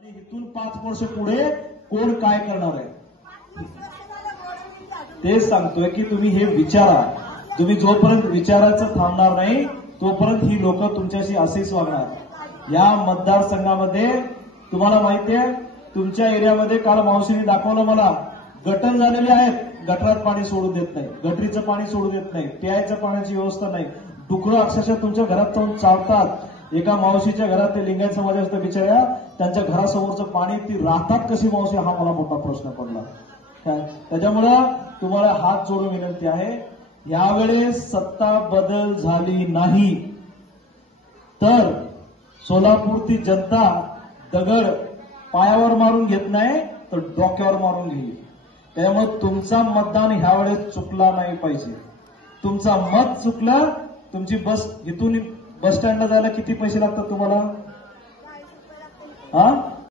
आणि इथून 5 वर्ष पुढे कोण काय करणार आहे तेच सांगतोय की तुम्ही हे विचारा. तुम्ही जोपर्यंत विचारायचं थांबणार नाही तोपर्यंत ही लोक तुमच्याशी असेच वागणार. या मतदारसंघामध्ये तुम्हाला माहितीये तुमच्या एरियामध्ये काल मावशीने दाखवलं मला गटर झालेले आहेत. गटरात पाणी सोडू देत नाही, गटरीचं पाणी सोडू देत नाही, प्यायच्या पाण्याची व्यवस्था नाही. डुकरं अक्षरशः तुमच्या घरात जाऊन चावतात. एका मावशीच्या घरात ते लिंगायत समाजाच्या बिचाऱ्या त्यांच्या घरासमोरचं पाणी ती राहतात कशी मावशी हा मला मोठा प्रश्न पडला. त्याच्यामुळं तुम्हाला हात जोडून विनंती आहे यावेळेस सत्ता बदल झाली नाही तर सोलापूरची जनता दगड पायावर मारून घेत नाही तर डोक्यावर मारून घेईल. त्यामुळे तुमचा मतदान ह्यावेळेस चुकला नाही पाहिजे. तुमचा मत चुकलं. तुमची बस इथून बस स्टँडला जायला किती पैसे लागतात तुम्हाला?